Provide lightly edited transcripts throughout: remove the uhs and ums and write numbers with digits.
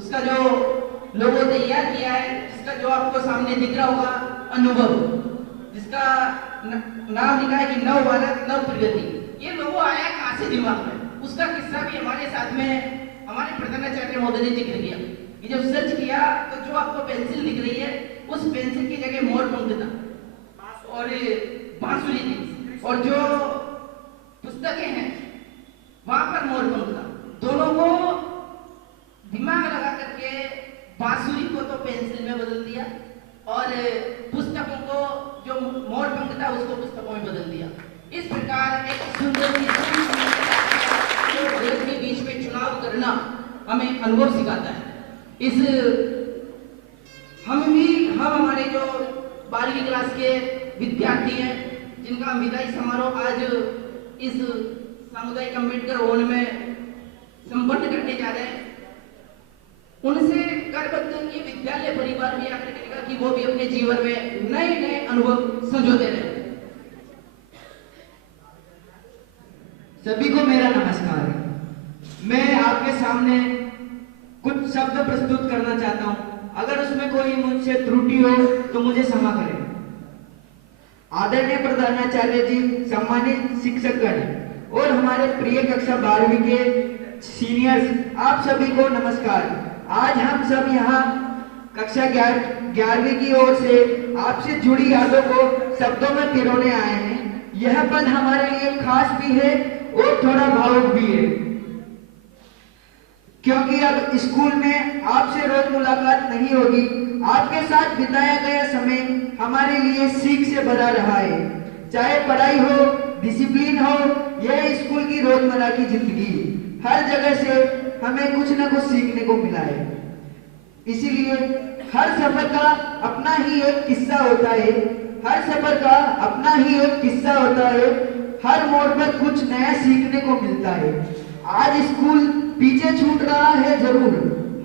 उसका जो लोगो तैयार किया है, जिसका जो आपको सामने दिख रहा होगा अनुभव, जिसका नाम लिखा है कि नव भारत नव प्रगति। ये लोगो आया कहाँ से दिमाग में, उसका किस्सा भी हमारे साथ में हमारे प्रधानाचार्य महोदय ने जिक्र किया कि जब सर्च किया तो जो आपको पेंसिल दिख रही है उस पेंसिल की जगह मोर पंख था और बांसुरी थी, और जो पुस्तकें हैं वहां पर मोर पंख था। दोनों को दिमाग लगा करके बांसुरी को तो पेंसिल में बदल दिया और पुस्तकों को जो मोर पंख था उसको पुस्तकों में बदल दिया। इस प्रकार एक सुंदर के बीच में चुनाव करना हमें अनुभव सिखाता है। हम हमारे जो 12वीं क्लास के विद्यार्थी हैं जिनका विदाई समारोह आज इस सामुदायिक अम्बेडकर हॉल में संपन्न करने जा रहे हैं, उनसे करबद्ध ये विद्यालय परिवार भी आग्रह करेगा कि वो भी अपने जीवन में नए नए अनुभव संजोते रहे। सभी को मेरा नमस्कार। मैं आपके सामने कुछ शब्द प्रस्तुत करना चाहता हूं, अगर उसमें कोई मुझसे त्रुटि हो तो मुझे क्षमा करें। आदरणीय प्रधानाचार्य जी, सम्मानित शिक्षकगण और हमारे प्रिय कक्षा 12वीं के सीनियर्स, आप सभी को नमस्कार। आज हम सब यहाँ कक्षा 11वीं की ओर से आपसे जुड़ी यादों को शब्दों में पिरोने आए हैं। यह पल हमारे लिए खास भी है और थोड़ा भावुक भी है, क्योंकि अब स्कूल में आपसे रोज मुलाकात नहीं होगी। आपके साथ बिताया गया समय हमारे लिए सीख से भरा रहा है। चाहे पढ़ाई हो, डिसिप्लिन हो, यह स्कूल की रोजमर्रा की जिंदगी, हर जगह से हमें कुछ न कुछ सीखने को मिला है। इसीलिए हर सफर का अपना ही एक किस्सा होता है, हर सफर का अपना ही एक किस्सा होता है। हर मोड़ पर कुछ नया सीखने को मिलता है। आज स्कूल पीछे छूट रहा है जरूर,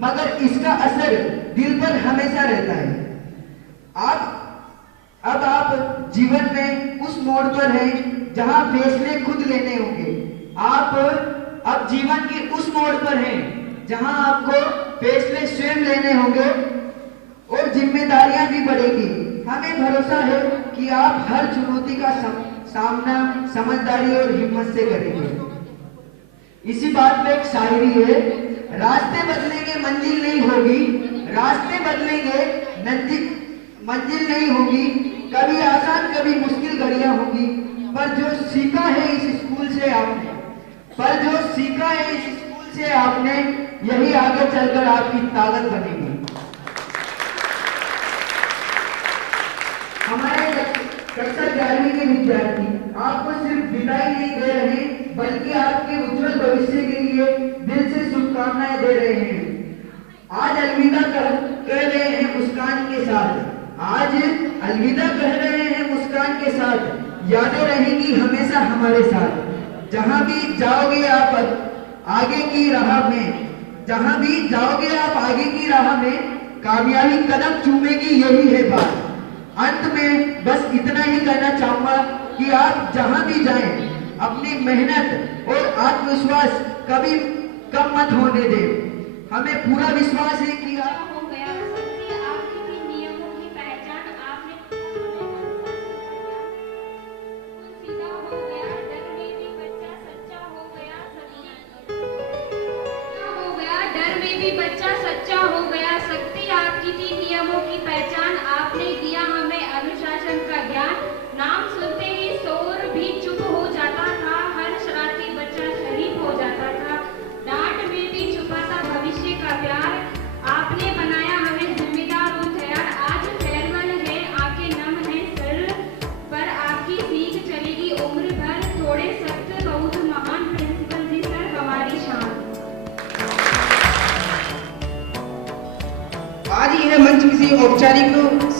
मगर इसका असर दिल पर हमेशा रहता है। अब आप जीवन में उस मोड़ पर हैं जहां फैसले खुद लेने होंगे। आप अब जीवन के उस मोड़ पर हैं जहां आपको फैसले स्वयं लेने होंगे और जिम्मेदारियां भी बढ़ेगी। हमें भरोसा है कि आप हर चुनौती का सामना समझदारी और हिम्मत से करेंगे। इसी बात में एक शायरी है, रास्ते बदलेंगे मंजिल नहीं होगी, रास्ते बदलेंगे मंजिल नहीं होगी, कभी आसान कभी मुश्किल घड़ियां होगी, पर जो सीखा है इस स्कूल से आपने यही आगे चलकर आपकी ताकत बनेगी। हमारे कक्षा 11वीं के विद्यार्थी आपको सिर्फ विदाई नहीं दे रहे, बल्कि आपके उज्जवल भविष्य के लिए दिल से शुभकामनाएं दे रहे हैं। आज अलविदा कह रहे हैं मुस्कान के साथ, आज अलविदा कह रहे हैं मुस्कान के साथ। यादें रहेंगी हमेशा हमारे साथ। जहां भी जाओगे आप आगे की राह में, जहां भी जाओगे आप आगे की राह में, कामयाबी कदम चूमेगी, यही है बात। अंत में बस इतना ही कहना चाहूंगा कि आप जहां भी जाएं, अपनी मेहनत और आत्मविश्वास कभी कम मत होने दें। हमें पूरा विश्वास है कि अच्छा आप हो गया सत्य आपके भी नियमों की पहचान आपने सीधा हो गया डर में भी बच्चा सच्चा हो गया डर में भी बच्चा सच्चा हो गया शक्ति आपकी थी नियमों की पहचान आपने दिया हमें अनुशासन का ज्ञान नाम सुनते ही शोर भी चुप हो जाता था हर शरारती बच्चा शरीफ हो जाता था डांट में भी छुपा था भविष्य का प्यार आपने बनाया हमें जिम्मेदार और तैयार आज फेयरवेल है आके नम है सर पर आपकी सीख चलेगी उम्र भर थोड़े सख्त बहुत महान प्रिंसिपल जी सर हमारी शान आज यह मंच किसी औपचारिक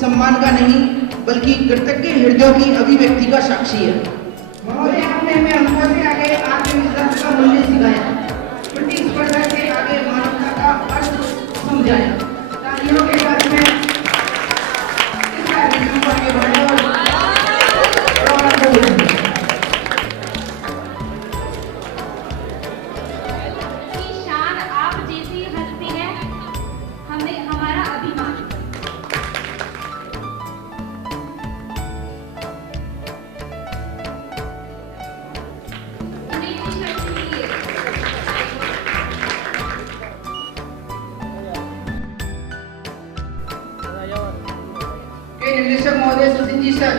सम्मान का नहीं बल्कि कृतज्ञ हृदयों की अभिव्यक्ति का साक्षी है। महोदय आपने हमें अनुभव से आगे आत्मविश्वास का मूल्य सिखाया, प्रतिस्पर्धा से आगे मानवता का अर्थ समझाया। तालियों के साथ में इस कार्यक्रम को आगे बढ़ाया और आपको बोलेंगे। की शान आप जैसी हस्ती है हमें हमारा अभिमान उन्हें की शक्ति है के निर्देशक महोदय सुशील जी सर।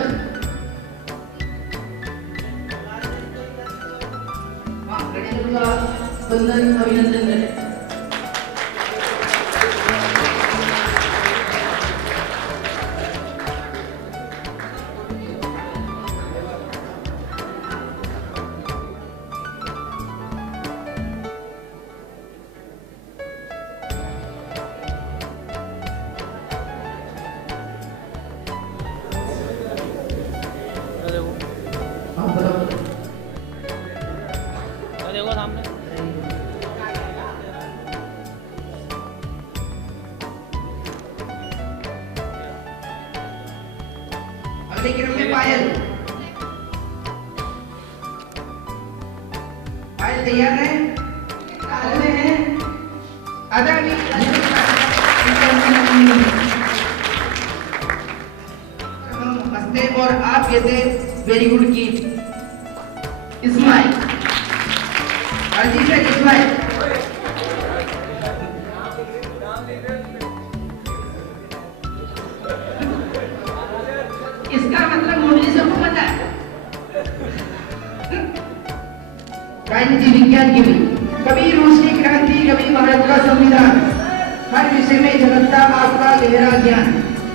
हाँ, गणेश का वंदन अभिनंदन करें। हाँ, बराबर। देखो सामने अगले क्रम में पायल। पायल तैयार है? ताल में है? अदा भी हम हंसते और आप कहते वेरी गुड की स्माइल। अजीब है स्माइल। इसका मतलब मुरली सबको पता है। राजनीति विज्ञान की भी कभी रूस की क्रांति कभी भारत का संविधान हर विषय में झलकता आपका गहरा ज्ञान।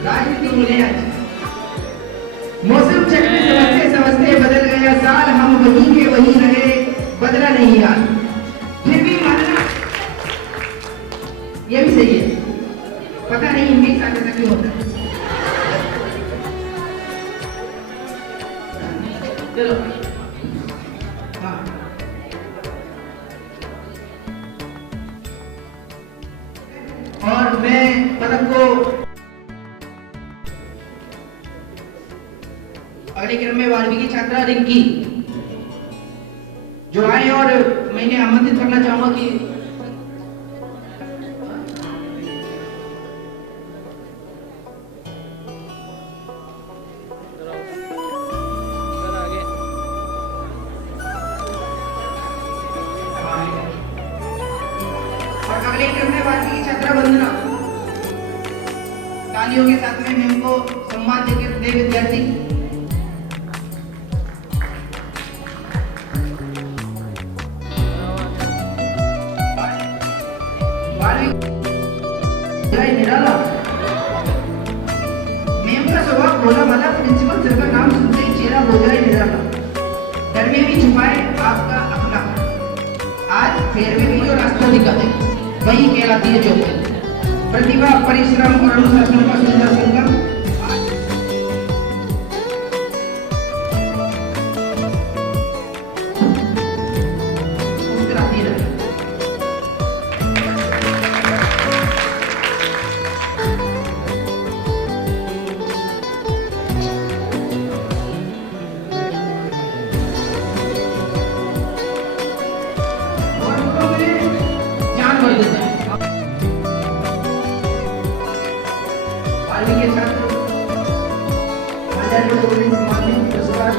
राजनीति मूल्यांकन मौसम चक्र समझते समझते बदल गया साल हम वहीं के वहीं रहे बदला नहीं यार फिर भी मानना ये भी सही है। पता नहीं इनके साथ ऐसा क्यों होता है। चलो हाँ और मैं पदक को अगले क्रम में वाल्मीकि छात्रा रिंकी जो आए और मैंने आमंत्रित करना चाहूंगा कि आगे और अगले क्रम में वाल्मीकि छात्रा वंदना तालियों के साथ में मैम को सम्मान देकर दे विद्यार्थी। निराला मैम का स्वभाव भोला भाला प्रिंसिपल सर का नाम सुनते ही चेहरा हो जाए निराला डर में भी छुपाए आपका अपना आज फेयरवेल की जो रास्ता दिखाते वही कहलाती है ज्योति प्रतिभा परिश्रम और अनुशासन का सुंदर संगम। मुस्कुराती रहे। और उनको में जान भर देते हैं। के छात्र आचार्य को सम्मानित पुरस्कार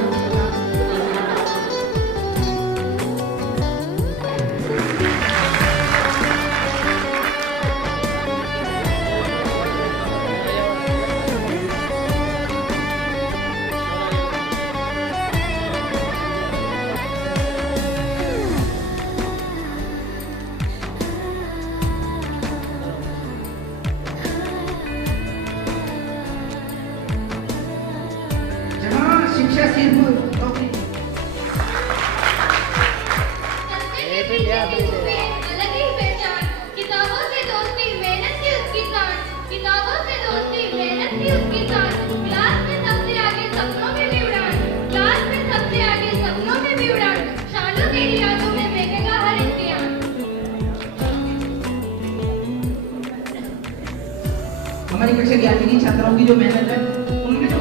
शिक्षा सिर्फ नौकरी अलग ही पहचान, किताबों से दोस्ती मेहनत की उसकी शान, किताबों से दोस्ती मेहनत की उसकी शान, क्लास में सबसे आगे सपनों में भी उड़ान, क्लास में सबसे आगे सपनों में भी उड़ान, शानों तेरी यादों में फेंकेगा हर इम्तिहान। हमारी कक्षा की आगे की छात्राओं की जो मेहनत है उनमें जो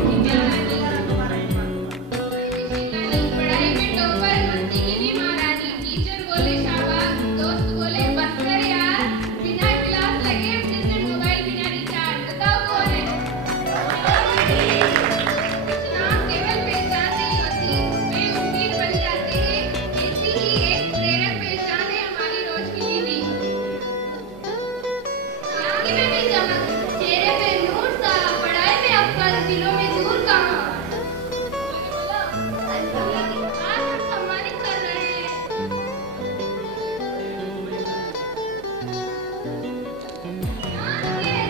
चेहरे पे नूर सा, पढ़ाई में अव्वल, दिलों में दूर कहाँ। आज हम सम्मानित कर रहे हैं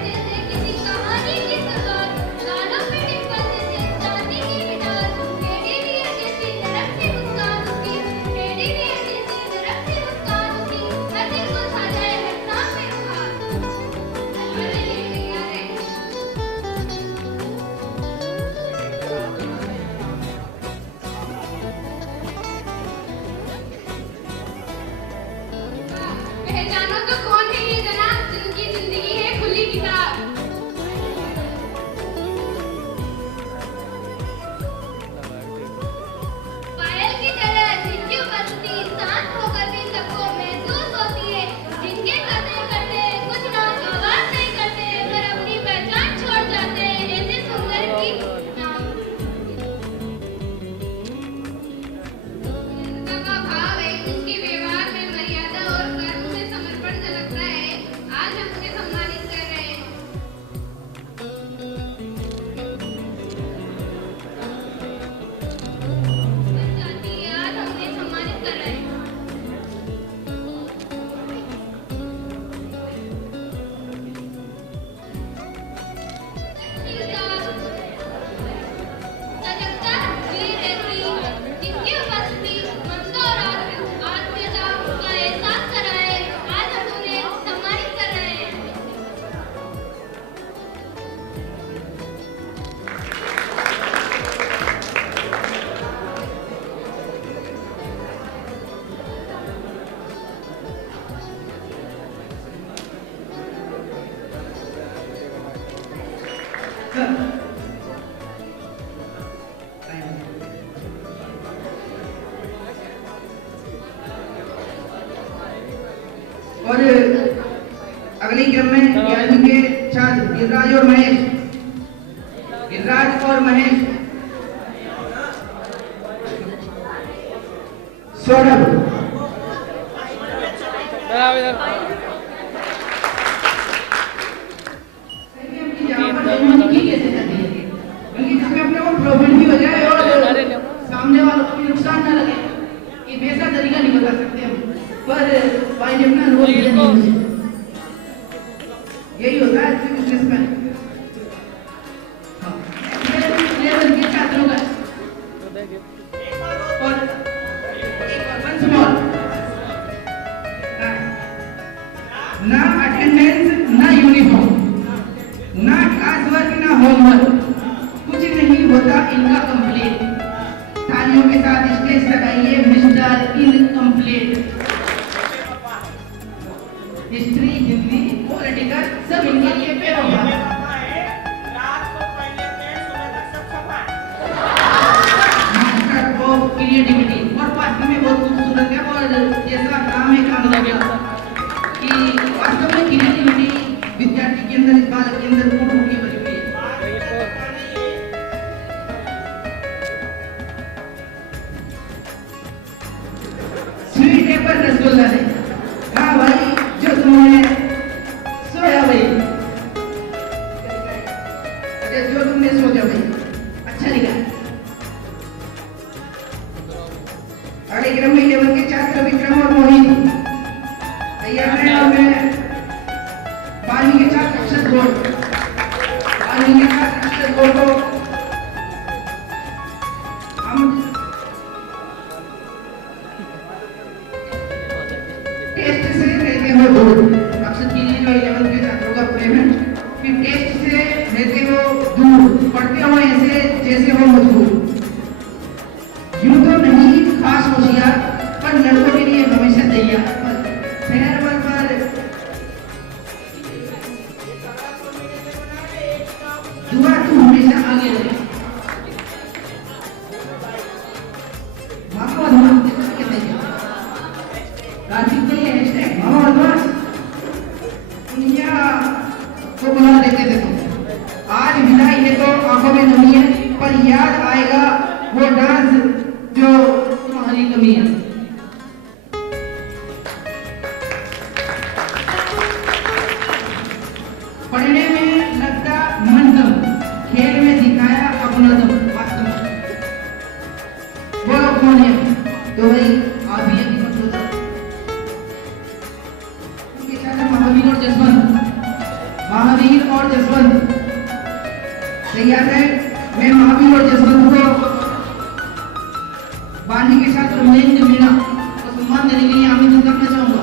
जैसे किसी कहानी की सौगात, गालों पे डिंपल जैसे चांदी की मिठास, टेढ़ी भी है जैसी नरम सी मुस्कान उसकी, टेढ़ी भी है जैसी नरम सी मुस्कान उसकी, हर दिल को छा जाए हर सांस में रुखार। हमारे लिए तैयार है पहचानो तो कौन है ये जनाब जिनकी जिंदगी है खुली किताब। पायल की तरह जिनकी उपस्थिति शांत होकर भी सबको महसूस होती है, जिनके करते करते कुछ ना आवाज नहीं करते पर अपनी पहचान छोड़ जाते हैं, ऐसे सुंदर की नाम। जिनका का भाव है उसके व्यवहार में मर्यादा और कर्म में समर्पण झलकता है। आज हम उन्हें सम्मानित कर रहे हैं। पंचायती आज हम उन्हें सम्मानित कर रहे हैं। सजगता वीर रहती, जिनकी उपस्थिति ममता और आत्मीयता का एहसास कराए, आज हम उन्हें सम्मानित कर रहे हैं। और अगले क्रम में 11वीं के छात्र गिरिराज और महेश, गिरिराज और महेश, सौरभ। क्योंकि जिसमें अपने को प्रॉफिट भी हो जाए और सामने वालों को भी नुकसान ना लगे, ये वैसा तरीका नहीं बता सकते हम, पर भाई ने अपना रोल दिया नहीं मुझे। यही होता है अच्छे बिजनेसमैन। लेवल के छात्रों का और once more, ना अटेंडेंस ना यूनिफॉर्म, ना क्लास वर्क ना होमवर्क, कुछ नहीं होता इनका कंप्लीट। तालियों के साथ स्टेज लगाइए mister incomplete. History, Hindi, political सब इनके लिए बेरोजगार। मास्टर ऑफ क्रिएटिविटी और वास्तव में बहुत खूबसूरत है और जैसा नाम है काम लगा कि वास्तव में क्रिएटिविटी विद्यार्थी के अंदर, इस बालक के अंदर फूट फूट के भरी हुई है। स्पोर्ट और इनके साथ स्पोर्ट को हम टेस्ट से रहते हो दूर। अक्सर कीजिए जो 11th के छात्रों का पेमेंट कि टेस्ट से रहते हो दूर, पढ़ते हो ऐसे जैसे हो मजबूर। यूं तो नहीं खास होशियार, पर लड़कों के लिए हमेशा तैयार। फेयरवेल पर दुआ तू हमेशा आगे रहे। मामा अधवास कहते हैं राजीव के लिए हैशटैग मामा अधवास दुनिया को बुला देते थे तुम। आज विदाई है तो आंखों में नमी है, पर याद आएगा वो डांस जो तुम्हारी कमी है। पढ़ने में लगता मन दम, खेल में दिखाया अपना दम। बोलो कौन है? तो भाई आप ही है उनके साथ महावीर और जसवंत। महावीर और जसवंत तैयार है। मैं महावीर और जसवंत को बांधी के साथ रमणेंद्र मीणा को सम्मान देने के लिए आमंत्रित करना चाहूंगा।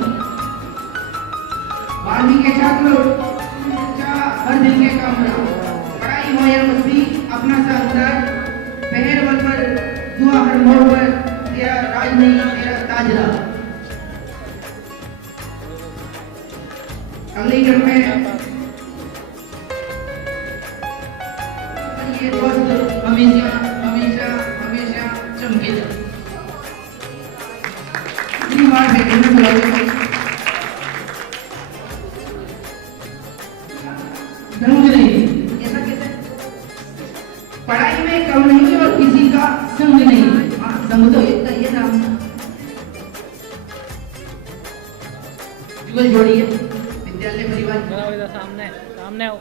बांधी के साथ हर दिल के काम रहा, पढ़ाई हो या मस्ती अपना साथदार। पहरवल पर दुआ हर मोड़ पर तेरा राज नहीं तेरा ताज रहा। अगली क्रम में ये दोस्त हमेशा हमेशा हमेशा चमके जा। बात है ढंग नहीं, ऐसा कैसे? पढ़ाई में कम नहीं और किसी का संग नहीं। हाँ, संग तो एक ये नाम जुगल जोड़ी है विद्यालय परिवार। सामने सामने आओ।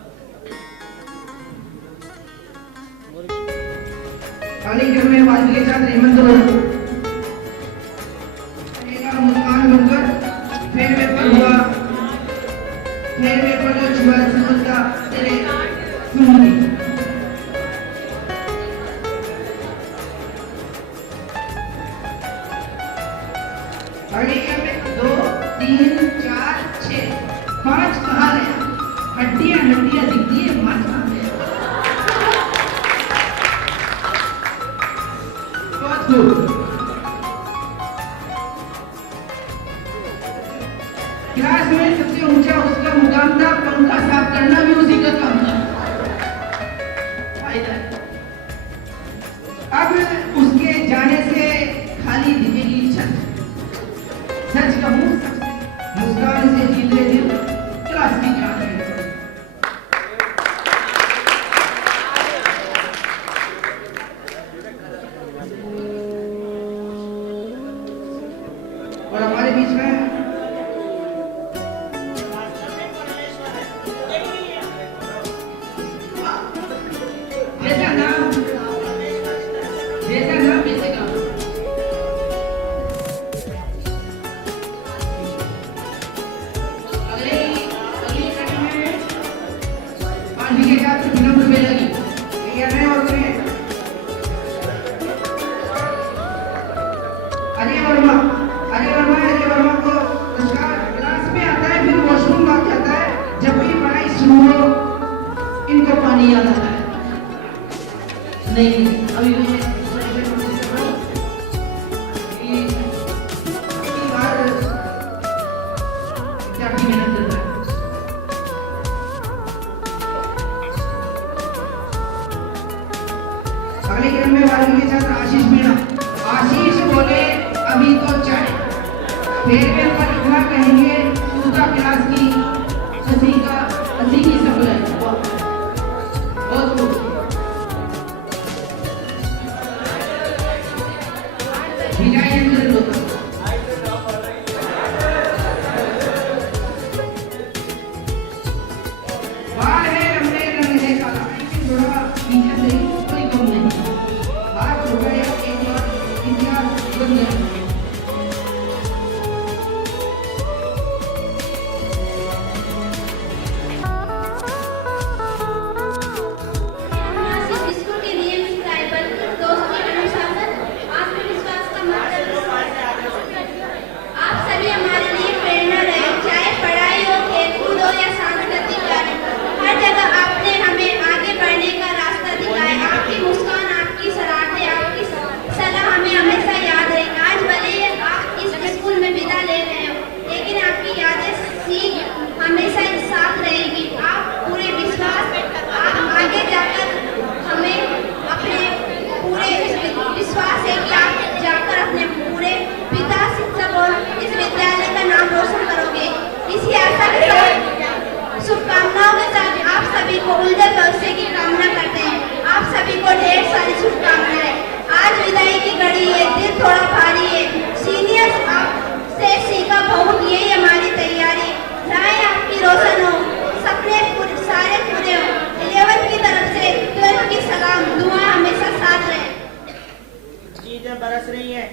अगले क्रम में वाली के साथ हेमंत मुस्कान बनकर फेरवेल पर हुआ। फेरवेल पर जो छुआ समझता तेरे सुनगी। अगले क्रम में 2 3 4 6 5 कहा गया। हड्डियां हड्डियां दिखती है, मत खाते। बहुत खूब। क्लास में सबसे ऊंचा उसका मुकाम था, पंखा साफ करना भी उसी का काम था। अब उसके जाने से खाली दिखेगी छत। सच कहूं मुस्कान से जीत ले दिल, क्लास की जान है। और हमारे बीच में जैसा नाम वैसे काम। अगली कड़ी में पांडी के साथ विनम्र बेलगी तैयार है। और अजय वर्मा को पुरस्कार क्लास में आता है, फिर वॉशरूम भाग जाता है। जब भी पढ़ाई शुरू हो इनको पानी याद आता है। नहीं अभी विद्यार्थी मेहनत करता है। अगले क्रम में वाली के साथ आशीष मीणा। आशीष बोले अभी तो चाय। फेरवेल पर इतना कहेंगे पूरा क्लास की हंसी की सप्लाई। बहुत खूब। विजय चंद्र लोका बाल है लंबे रंग है काला, थोड़ा पीछे से कोई कम नहीं। हाथ उठाए एक बार इतिहास बन गया। बरस रही है,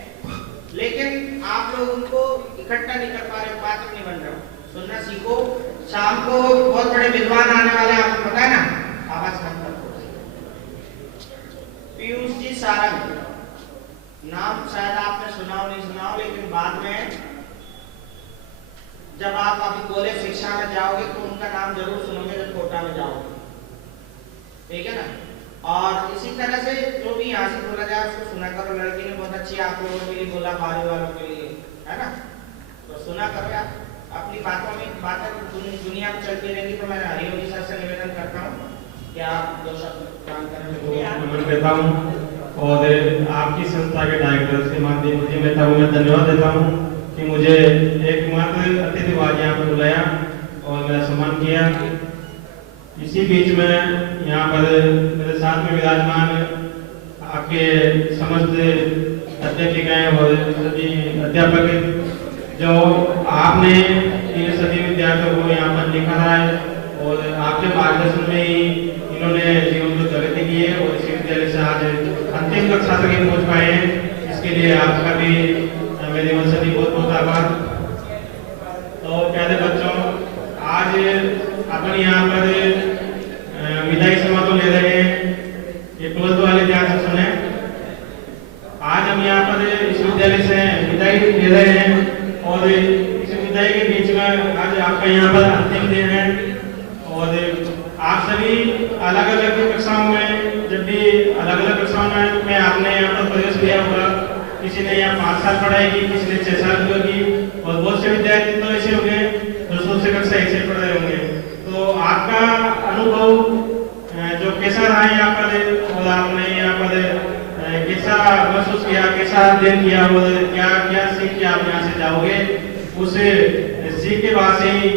लेकिन आप लोग उनको इकट्ठा नहीं कर पा रहे, पात्र नहीं बन रहे। सुनना सीखो। शाम को बहुत बड़े विद्वान आने वाले हैं, आपको पता है ना? आवाज कम कर। पीयूष जी सारंग, नाम शायद आपने सुना हो नहीं सुना हो, लेकिन बाद में जब आप अभी कॉलेज शिक्षा में जाओगे तो उनका नाम जरूर सुनोगे जब कोटा में जाओगे, ठीक है ना? और इसी तरह से जो भी यहाँ से बोला जाए उसको सुना करो। लड़की ने बहुत अच्छी आप लोगों के लिए बोला, बाहरी वालों के लिए, है ना? तो सुना करो यार, अपनी बातों में बातें दुनिया में चलती रहेगी। तो मैं हरियोगी सर से निवेदन करता हूँ कि आप 2 शब्द काम नमन कहता हूँ और आपकी संस्था के डायरेक्टर से माननीय जी मैं धन्यवाद देता हूँ कि मुझे एकमात्र अतिथिवाद यहाँ पर बुलाया और मेरा सम्मान किया। इसी बीच में यहाँ पर मेरे साथ में विराजमान आपके समस्त अध्यापिकाएं और सभी अध्यापक जो आपने इन सभी विद्यार्थियों को यहाँ पर लिखा है और आपके मार्गदर्शन में ही इन्होंने जीवन को प्रगति की है और इसी विद्यालय से आज अंतिम कक्षा तक पहुँच पाए हैं। इसके लिए आपका भी मेरे मन से भी बहुत बहुत आभार। तो प्यारे बच्चों, आज अपन यहाँ पर विदाई समारोह तो ले रहे हैं, ये 12th वाले ध्यान से सुने। आज हम यहाँ पर इस विद्यालय से विदाई ले रहे हैं और इस विदाई के बीच में आज आपका यहाँ पर अंतिम दिन है और आप सभी अलग अलग कक्षाओं में, जब भी अलग अलग कक्षाओं में आपने यहाँ पर प्रवेश लिया होगा, किसी ने यहाँ 5 साल पढ़ाई की, किसी ने 6 साल की और बहुत से विद्यार्थी तो ऐसे होंगे जो दूसरे कक्षा 1 से पढ़ रहे होंगे। तो आपका अनुभव जो कैसा रहा है यहाँ पर और आपने यहाँ पर कैसा महसूस किया, कैसा अध्ययन किया और क्या क्या सीख के आप यहाँ से जाओगे, उस सीख के बाद से ही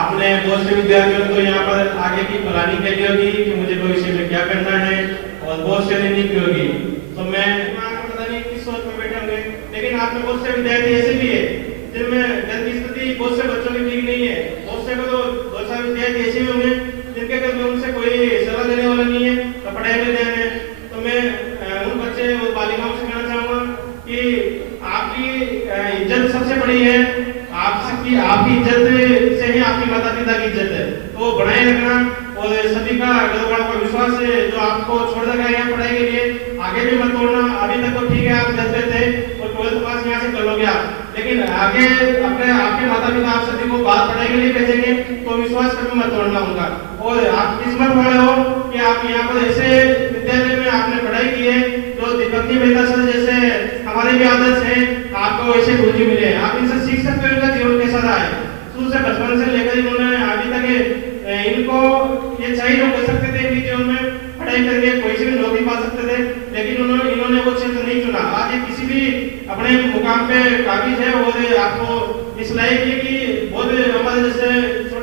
आपने बहुत से विद्यार्थियों को यहाँ पर आगे की प्लानिंग करी होगी कि मुझे भविष्य में क्या करना है और बहुत से रणनीति की होगी। तो मैं पता नहीं किस सोच में बैठे होंगे, लेकिन आप में बहुत से विद्यार्थी ऐसे भी है जिनमें घर की स्थिति बहुत से बच्चों की ठीक नहीं है। बहुत से को तो बहुत सारे विद्यार्थी ऐसे भी होंगे जिनके घर में उनसे कोई सलाह देने वाला नहीं है, तो पढ़ाई में ध्यान है। तो मैं उन बच्चे और बालिकाओं से कहना चाहूँगा कि आपकी इज्जत सबसे बड़ी है, आपकी इज्जत से ही आपकी माता पिता की इज्जत है, तो बनाए रखना। और सभी का घर का विश्वास है जो आपको छोड़ देगा यहाँ पढ़ाई के लिए, आगे भी मत तोड़ना। अभी तक तो ठीक है, आप 10 थे और 12th पास यहाँ से कर लोगे आप, लेकिन आगे आपके माता पिता आप सभी को बात पढ़ाई के लिए भेजेंगे, तो विश्वास कभी मत तोड़ना उनका। और आप किस्मत वाले हो कि आप यहाँ पर ऐसे विद्यालय में आपने पढ़ाई की है जो दीपक मेहता सर जैसे हमारे भी आदर्श हैं, आपको ऐसे गुरुजी मिले। आप इनसे सीख सकते हो इनका जीवन कैसा रहा है। शुरू से बचपन से लेकर इन्होंने अभी तक इनको ये चाहिए जो कर सकते थे कि जीवन में पढ़ाई करके कोई सी भी नौकरी पा सकते थे, लेकिन इन्होंने वो क्षेत्र नहीं चुना। आज ये किसी भी अपने मुकाम पे काबिज है और आपको इस लायक है कि बहुत हमारे जैसे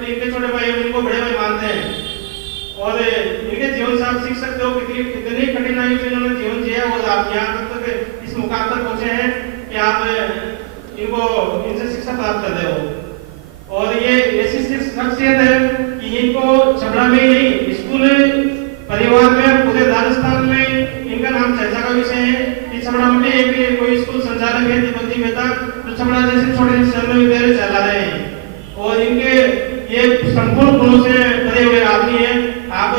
इनके छोटे भाई इनको बड़े भाई मानते हैं और इनके जीवन से आप सीख सकते हो कितनी कठिनाइयों से इन्होंने जीवन जिया और आप यहाँ तक इस मुकाम तक पहुंचे हैं कि आप इनसे शिक्षा प्राप्त कर रहे हो। और ये ऐसी शख्सियत है कि इनको छपरा में ही नहीं, स्कूल परिवार में पूरे राजस्थान में इनका नाम चर्चा का विषय है कि छपरा में भी एक कोई स्कूल संचालक है दीपक जी मेहता, जो छपरा जैसे छोटे शहर में विद्यालय चला रहे हैं और इनके ये संपूर्ण गुणों से भरे हुए आदमी है। आप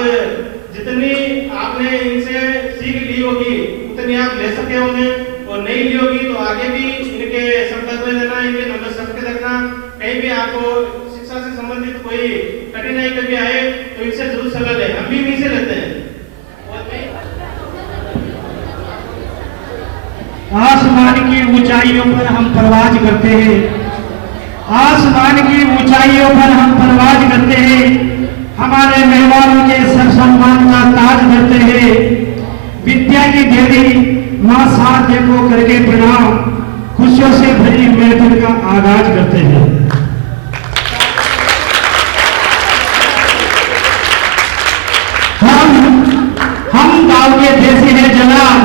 जितनी आपने इनसे सीख ली होगी उतनी आप ले सकते होंगे और नहीं ली होगी तो आगे भी इनके संपर्क में रहना, इनके नंबर सबके रखना। कहीं भी आपको शिक्षा से संबंधित कोई कठिनाई कभी आए तो इनसे जरूर सलाह लें, हम भी इन्हीं से लेते हैं। आसमान की ऊंचाइयों पर हम परवाज करते हैं, आसमान की ऊंचाइयों पर हम परवाज करते हैं, हमारे मेहमानों के सर सम्मान का ताज धरते हैं। विद्या की देवी मां साध्य को करके प्रणाम, खुशियों से भरी महफिल का आगाज करते हैं। हम गांव के देसी हैं जनाब,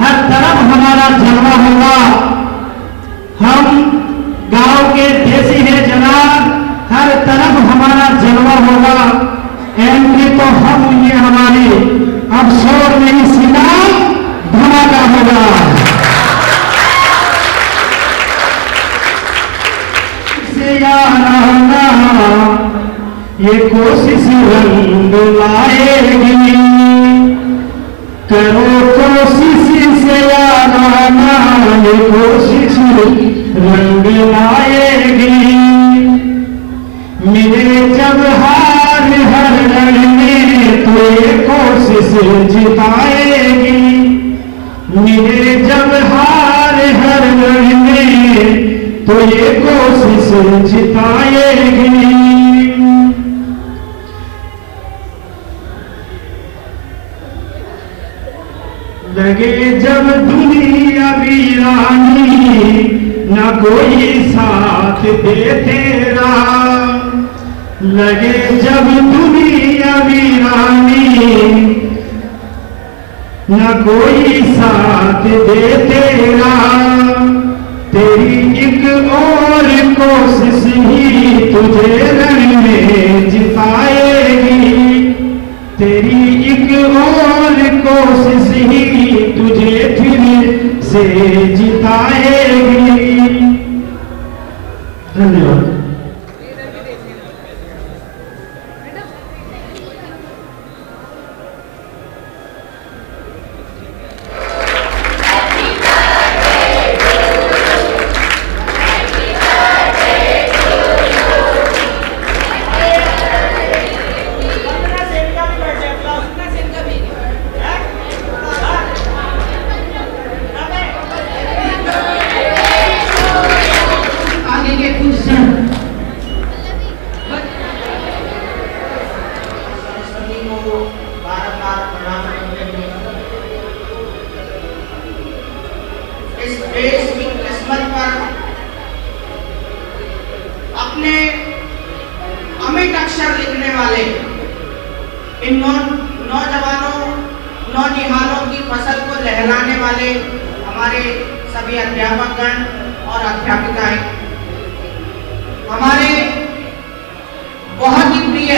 हर तरफ हमारा जलवा होगा। हम गांव के देसी हैं जनाब, हर तरफ हमारा जलवा होगा। एंट्री तो हम ये हमारी, अब शोर नहीं सीधा धमाका होगा। ये कोशिश रंग लाएगी, करो कोशिश से यार आना, ये कोशिश रंग लाएगी। मिले जब हार हर रण में तो ये कोशिश जिताएगी। मिले जब हार हर रण में तो ये कोशिश जिताएगी। लगे जब दुनिया वीरानी, न कोई साथ दे तेरा। लगे जब दुनिया वीरानी, न कोई साथ दे तेरा। तेरी एक और कोशिश ही तुझे रण में जिताएगी। तेरी एक और कोशिश ही तुझे फिर से जिताएगी। धन्यवाद। इस देश की किस्मत पर अपने अमिट अक्षर लिखने वाले इन नौजवानों नौनिहालों की फसल को लहराने वाले हमारे सभी अध्यापकगण और अध्यापिकाएं, हमारे बहुत ही प्रिय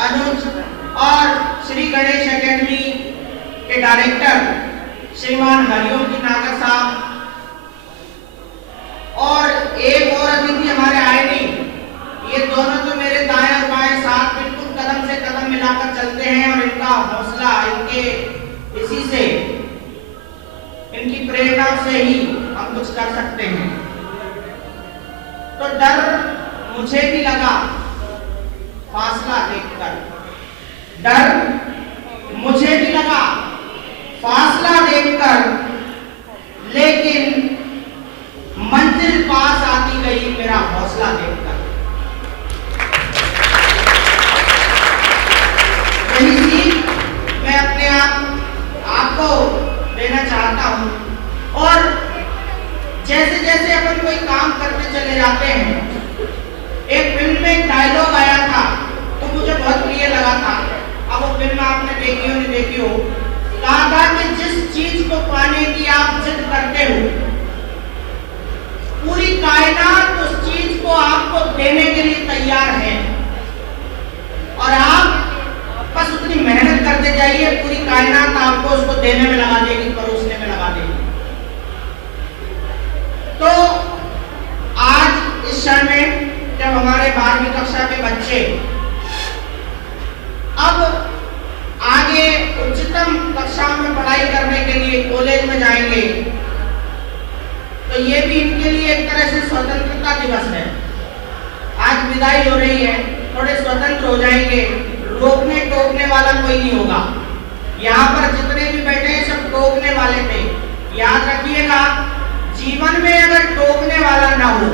अनुज और श्री गणेश एकेडमी के डायरेक्टर श्रीमान हरिओम जी नागर साहब, और एक और अतिथि हमारे आए नहीं। ये दोनों तो मेरे दाएं और बाएं साथ बिल्कुल कदम से कदम मिलाकर चलते हैं, और इनका हौसला, इनके इसी से, इनकी प्रेरणा से ही हम कुछ कर सकते हैं। तो डर मुझे भी लगा फासला देखकर, डर मुझे भी लगा फासला देखकर, लेकिन मंजिल पास आती गई मेरा हौसला देखकर। यही सीख मैं अपने आपको देना चाहता हूं। और जैसे जैसे अपन कोई काम करते चले जाते हैं, एक फिल्म में एक डायलॉग आया था तो मुझे बहुत प्रिय लगा था। अब वो फिल्म आपने देखी हो नहीं देखी हो, कहा था कि जिस चीज को पाने की आप जिद करते हो, पूरी कायनात उस चीज को आपको देने के लिए तैयार है, और आप बस उतनी मेहनत करते जाइए, पूरी कायनात आपको उसको देने में लगा देगी, परोसने में लगा देगी। तो आज इस क्षण में जब हमारे 12वीं कक्षा के बच्चे अब आगे उच्चतम कक्षाओं में पढ़ाई करने के लिए कॉलेज में जाएंगे, तो ये भी इनके लिए एक तरह से स्वतंत्रता दिवस है। आज विदाई हो रही है, थोड़े स्वतंत्र हो जाएंगे, रोकने टोकने वाला कोई नहीं होगा। यहाँ पर जितने भी बैठे हैं सब टोकने वाले थे। याद रखिएगा, जीवन में अगर टोकने वाला ना हो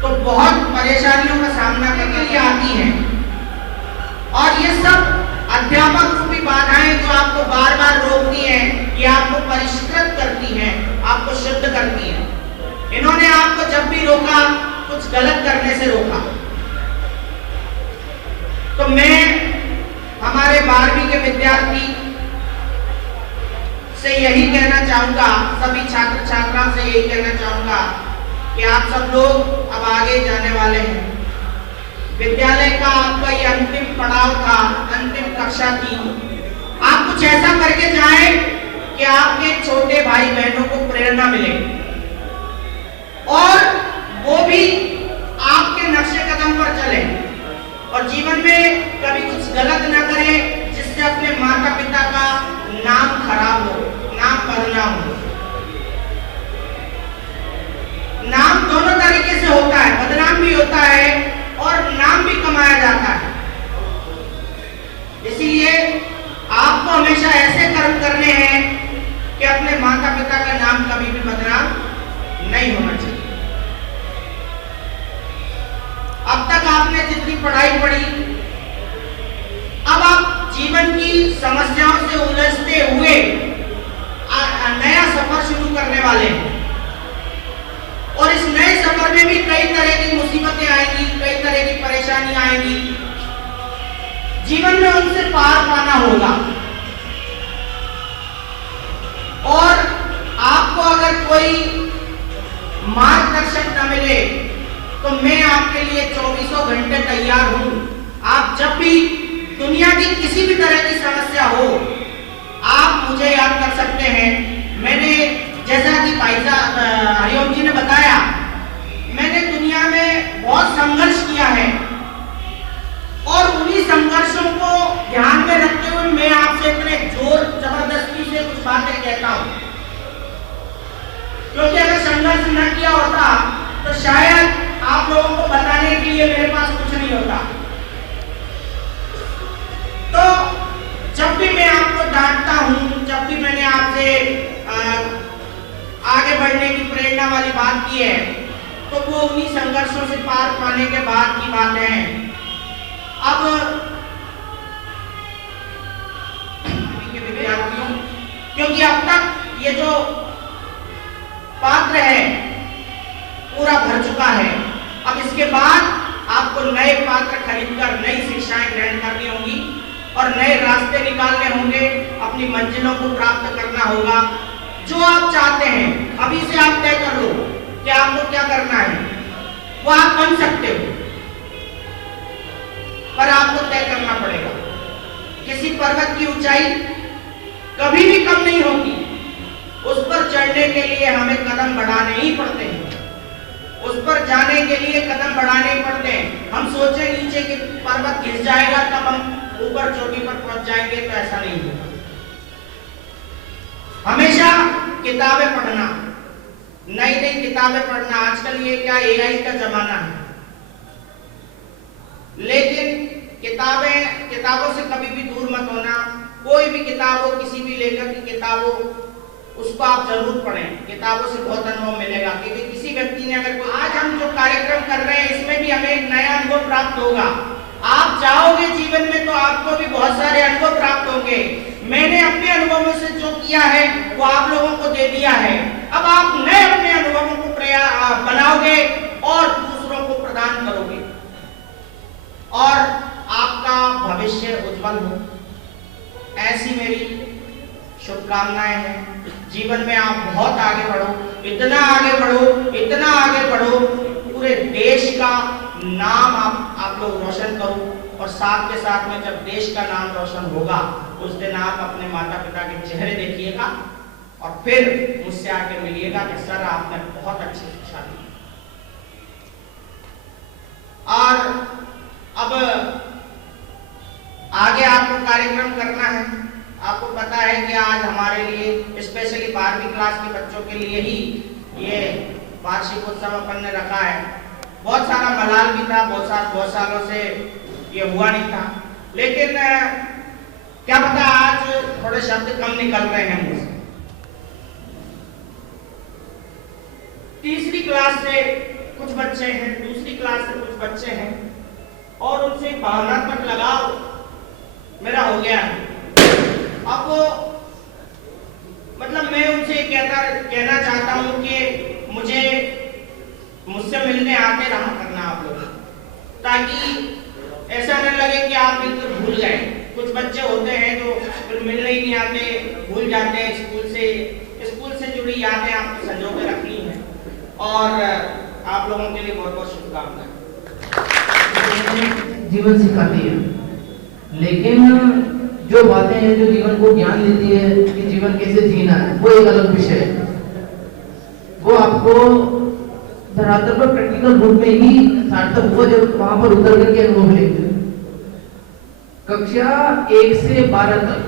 तो बहुत परेशानियों का सामना करने के लिए आती हैं, और ये सब अध्यापक रूपी बाधाएं जो आपको बार बार रोकती हैं, ये आपको परिष्कृत करती हैं, आपको शुद्ध करती हैं। इन्होंने आपको जब भी रोका, कुछ गलत करने से रोका। तो मैं हमारे 12वीं के विद्यार्थी से यही कहना चाहूंगा, सभी छात्र छात्राओं से यही कहना चाहूंगा कि आप सब लोग अब आगे जाने वाले हैं। विद्यालय का आपका ये अंतिम पड़ाव था, अंतिम कक्षा थी। आप कुछ ऐसा करके जाएं कि आपके छोटे भाई बहनों को प्रेरणा मिले, और वो भी आपके नक्शे कदम पर चले। कभी कुछ गलत ना करें जिससे अपने माता पिता का नाम खराब हो, नाम बदनाम हो। नाम दोनों तरीके से होता है, बदनाम भी होता है और नाम भी कमाया जाता है। इसीलिए आपको हमेशा ऐसे कर्म करने हैं कि अपने माता पिता का नाम कभी भी बदनाम नहीं होना चाहिए। अब तक आपने जितनी पढ़ाई पढ़ी, अब आप जीवन की समस्याओं से उलझते हुए नया सफर शुरू करने वाले हैं और इस नए सफर में भी कई तरह की मुसीबतें आएंगी, कई तरह की परेशानियां आएंगी। जीवन में उनसे पार पाना होगा और आपको अगर कोई मार्गदर्शक न मिले तो मैं आपके लिए 24 घंटे तैयार हूं। आप जब भी दुनिया की किसी भी तरह की समस्या हो, आप मुझे याद कर सकते हैं। मैंने जैसा कि भाई साहब हरिओम जी ने बताया, मैंने दुनिया में बहुत संघर्ष किया है और उन्हीं संघर्षों को ध्यान में रखते हुए मैं आपसे इतने जोर जबरदस्ती से कुछ बातें कहता हूं, क्योंकि अगर संघर्ष न किया होता तो शायद आप लोगों को बताने के लिए मेरे पास कुछ नहीं होता। तो जब भी मैं आपको डांटता हूं, जब भी मैंने आपसे आगे बढ़ने की प्रेरणा वाली बात की है, तो वो उन्हीं संघर्षों से पार पाने के बाद की बात है। अब विद्यार्थियों, क्योंकि अब तक ये जो पात्र है पूरा भर चुका है, अब इसके बाद आपको नए पात्र खरीदकर नई शिक्षाएं ग्रहण करनी होंगी और नए रास्ते निकालने होंगे, अपनी मंजिलों को प्राप्त करना होगा। जो आप चाहते हैं अभी से आप तय कर लो कि आपको क्या करना है, वो आप बन सकते हो, पर आपको तय करना पड़ेगा। किसी पर्वत की ऊंचाई कभी भी कम नहीं होती, उस पर चढ़ने के लिए हमें कदम बढ़ाने ही पड़ते हैं, उस पर जाने के लिए कदम बढ़ाने ही पड़ते हैं। हम सोचे नीचे कि पर्वत गिर जाएगा तब हम ऊपर चोटी पर पहुंच जाएंगे, तो ऐसा नहीं होगा। हमेशा किताबें पढ़ना, नई नई किताबें पढ़ना। आजकल ये क्या एआई का जमाना है, लेकिन किताबों से कभी भी दूर मत होना। कोई भी किताब हो, किसी भी लेखक की किताब हो, उसको आप जरूर पढ़ें। किताबों से बहुत अनुभव मिलेगा, क्योंकि किसी व्यक्ति ने अगर आज हम जो कार्यक्रम कर रहे हैं इसमें भी हमें एक नया अनुभव प्राप्त होगा। आप जाओगे जीवन में तो आपको भी बहुत सारे अनुभव प्राप्त होंगे। मैंने अपने अनुभवों से जो किया है वो आप लोगों को दे दिया है। अब आप नए अपने अनुभवों को बनाओगे और दूसरों को प्रदान करोगे और आपका भविष्य उज्जवल हो, ऐसी मेरी शुभकामनाएं हैं। जीवन में आप बहुत आगे बढ़ो, इतना आगे बढ़ो, इतना आगे बढ़ो, पूरे देश का नाम आप लोग रोशन करो। और साथ के साथ में जब देश का नाम रोशन होगा उस दिन आप अपने माता पिता के चेहरे देखिएगा और फिर मुझसे आके मिलिएगा कि सर आपने बहुत अच्छी शिक्षा दी। और अब आगे आपको कार्यक्रम करना है। आपको पता है कि आज हमारे लिए स्पेशली 12वीं क्लास के बच्चों के लिए ही ये वार्षिकोत्सव अपन ने रखा है। बहुत सारा मलाल भी था, बहुत सालों से ये हुआ नहीं था, लेकिन क्या पता आज थोड़े शब्द कम निकल रहे हैं मुझसे। तीसरी क्लास से कुछ बच्चे हैं, दूसरी क्लास से कुछ बच्चे हैं और उनसे भावनात्मक लगाव मेरा हो गया है। अब वो मतलब मैं उनसे कहना चाहता हूं कि मुझसे मिलने आते रहा करना आप लोग, ताकि ऐसा न लगे कि आप बिल्कुल भूल गए। कुछ बच्चे होते हैं जो फिर मिलने ही नहीं आते, भूल जाते हैं। स्कूल से जुड़ी यादें आपको संजो के रखनी है और आप लोगों के लिए बहुत बहुत शुभकामनाएं। जीवन सिखाती है, लेकिन जो बातें हैं जो जीवन को ज्ञान देती है कि जीवन कैसे जीना है, वो एक अलग विषय है। वो आपको धरातल पर प्रैक्टिकल रूप में ही सार्थक हुआ जब वहां पर उतर करके अनुभव लेते हैं। कक्षा 1 से 12 तक,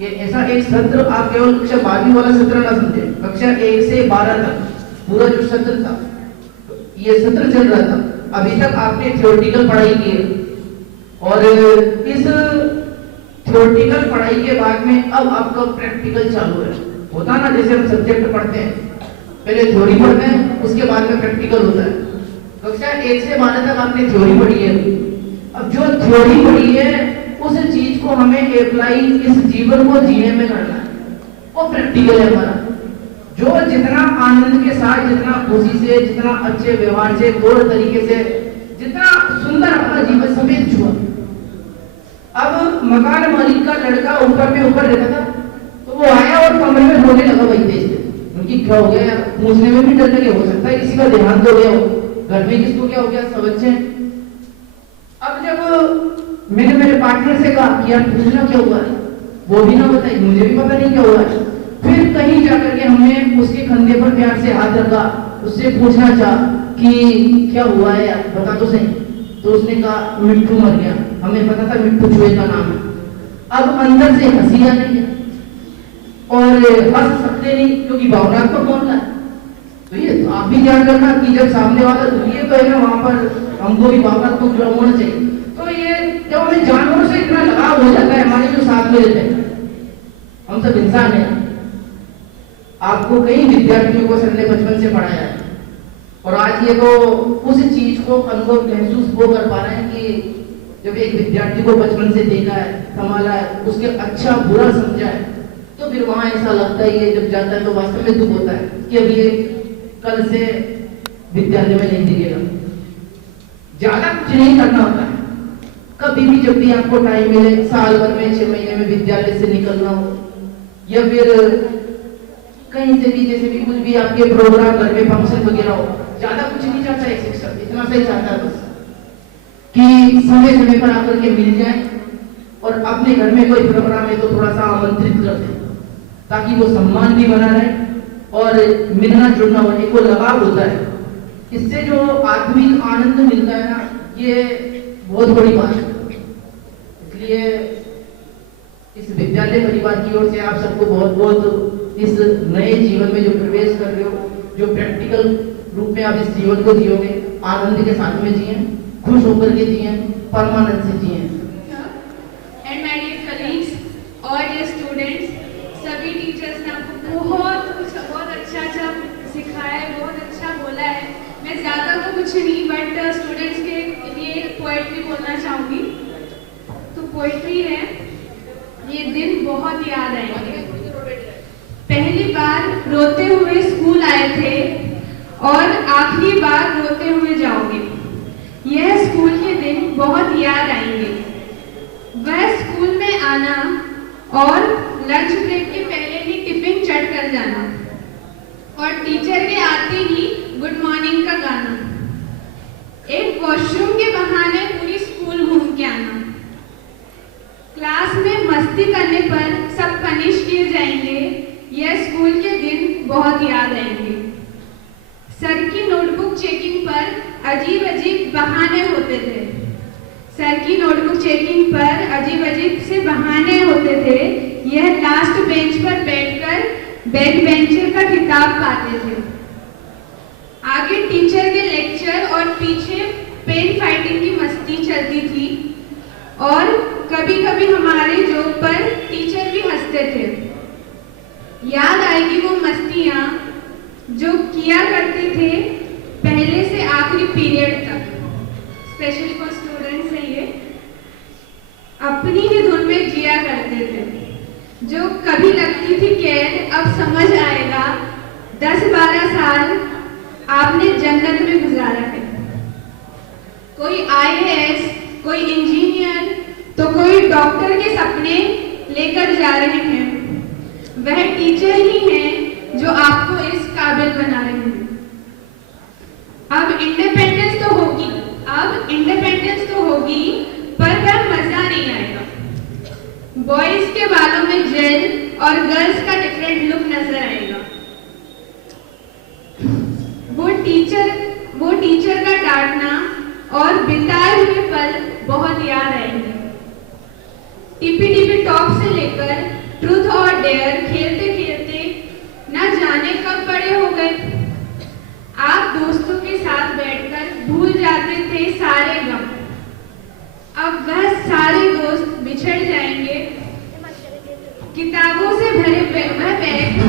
ये ऐसा एक सत्र, आप केवल कक्षा 12वीं वाला सत्र ना समझे, कक्षा 1 से 12 तक पूरा जो सत्र था, ये सत्र चल रहा था। अभी तक आपने थ्योरेटिकल पढ़ाई की है और इस थ्योरेटिकल पढ़ाई के बाद में अब आपका प्रैक्टिकल चालू है। होता ना जैसे हम सब्जेक्ट पढ़ते हैं, पहले थ्योरी पढ़ते हैं, उसके बाद में प्रैक्टिकल होता है। कक्षा 1 से 12 तक आपने थ्योरी पढ़ी है। अब जो थ्योरी पढ़ी है उस चीज को हमें अप्लाई इस जीवन को जीने में करना है, वो प्रैक्टिकल है हमारा। जो जितना आनंद के साथ, जितना खुशी से, जितना अच्छे व्यवहार से, तौर तरीके से, जितना सुंदर अपना जीवन सफेद छुआ। अब मकान मालिक का लड़का ऊपर में ऊपर रहता था, तो वो आया और कमरे में रोने लगा वही तेज से। उनकी क्या हो गया, पूछने में भी डर लगे, हो सकता है किसी का देहांत हो गया हो, घर में किसको क्या हो गया, सब अच्छे हैं। अब जब मैंने मेरे पार्टनर से कहा कि यार पूछना क्या हुआ है, वो भी ना बताई, मुझे भी पता नहीं क्या हुआ है। फिर कहीं जाकर के हमने उसके कंधे पर प्यार से हाथ रखा, उससे पूछना चाहा कि क्या हुआ है यार, बता तो सही। तो उसने कहा मिट्टू मर गया। हमें पता था मिट्टू चूहे का नाम है। अब अंदर से हंसी आ रही है और हंस सकते नहीं क्योंकि भावनात्मक मामला है। तो ये तो आप भी ध्यान रखना कि जब सामने वाला ये तो है ना, वहां पर हमको भी भावनात्मक जुड़ा होना चाहिए। तो ये जब हमें जानवरों से इतना लगाव हो जाता है, हमारे जो साथ में रहते हैं, हम सब इंसान हैं। आपको कई विद्यार्थियों को सर ने बचपन से पढ़ाया है और आज ये तो उस चीज को अनुभव महसूस वो कर पा रहे हैं कि जब एक विद्यार्थी को बचपन से देखा है, संभाला है, उसके अच्छा बुरा समझा है, तो फिर वहां ऐसा लगता है, ये जब जाता है तो वास्तव में दुख होता है कि अब ये कल से विद्यालय में नहीं दिखेगा। ज्यादा कुछ नहीं करना होता है, कभी भी जब भी आपको टाइम मिले, साल भर में 6 महीने में विद्यालय से निकलना हो या फिर कहीं से भी जैसे भी कुछ भी आपके प्रोग्राम, घर में फंक्शन वगैरह हो, ज्यादा कुछ नहीं चाहता एक शिक्षक, इतना सही चाहता है बस कि समय समय पर आकर के मिल जाए और अपने घर में कोई प्रोग्राम है तो थोड़ा सा आमंत्रित कर दे, ताकि वो सम्मान भी बना रहे और मिलना जुलना होने को लगाव होता है। इससे जो आत्मिक आनंद मिलता है ना, ये बहुत बड़ी बात है। इसलिए इस विद्यालय परिवार की ओर से आप सबको बहुत बहुत इस नए जीवन में जो प्रवेश कर रहे हो, जो प्रैक्टिकल रूप में आप इस जीवन को जियोगे, आनंद के साथ में जिए, खुश होकर के जिए, परमानंद से जिए। एंड माय डियर कलीग्स और डियर स्टूडेंट्स, सभी टीचर्स ने आपको बहुत अच्छा सिखाया है, बहुत अच्छा बोला है। मैं ज़्यादा तो कुछ नहीं, बट स्टूडेंट्स के लिए पोएट्री बोलना चाहूँगी। तो पोएट्री है, ये दिन बहुत याद आएंगे। पहली बार रोते हुए स्कूल आए थे और आखिरी बार रोते हुए जाओगे। यह स्कूल के दिन बहुत याद आएंगे। वह स्कूल में आना और लंच ब्रेक के पहले ही टिफिन चट कर जाना और टीचर के आते ही गुड मॉर्निंग का गाना, एक वॉशरूम के बहाने पूरी स्कूल घूम के आना, क्लास में मस्ती करने पर सब पनिश किए जाएंगे। यह स्कूल के दिन बहुत याद आएंगे। सर की नोटबुक चेकिंग पर अजीब अजीब बहाने होते थे। सर की नोटबुक चेकिंग पर अजीब अजीब से बहाने होते थे। यह लास्ट बेंच पर बैठकर बैक बेंचर का खिताब पाते थे। आगे टीचर के लेक्चर और पीछे पेन फाइटिंग की मस्ती चलती थी और कभी कभी हमारे जोक पर टीचर भी हंसते थे। याद आएगी वो मस्तियाँ जो किया करते थे पहले से आखिरी पीरियड तक। स्पेशली फॉर स्टूडेंट्स है ये। अपनी ही धुन में जिया करते थे, जो कभी लगती थी कैद, अब समझ आएगा 10-12 साल आपने जन्नत में गुजारा है। कोई IAS, कोई इंजीनियर तो कोई डॉक्टर के सपने लेकर जा रहे हैं। वह टीचर ही हैं जो आपको इस काबिल बना रहे हैं। अब इंडिपेंडेंस तो होगी पर वह मजा नहीं आएगा। बॉयज के बालों में जेल और गर्ल्स का डिफरेंट लुक नजर आएगा। वो टीचर का डांटना और बिताए हुए पल बहुत याद आएंगे। टिपी टिपी टॉप से लेकर ट्रूथ और डेयर खेलते खेलते न जाने कब बड़े हो गए। आप दोस्तों के साथ बैठकर भूल जाते थे सारे गम। अब वह सारे दोस्त बिछड़ जाएंगे। किताबों से भरे वह बैग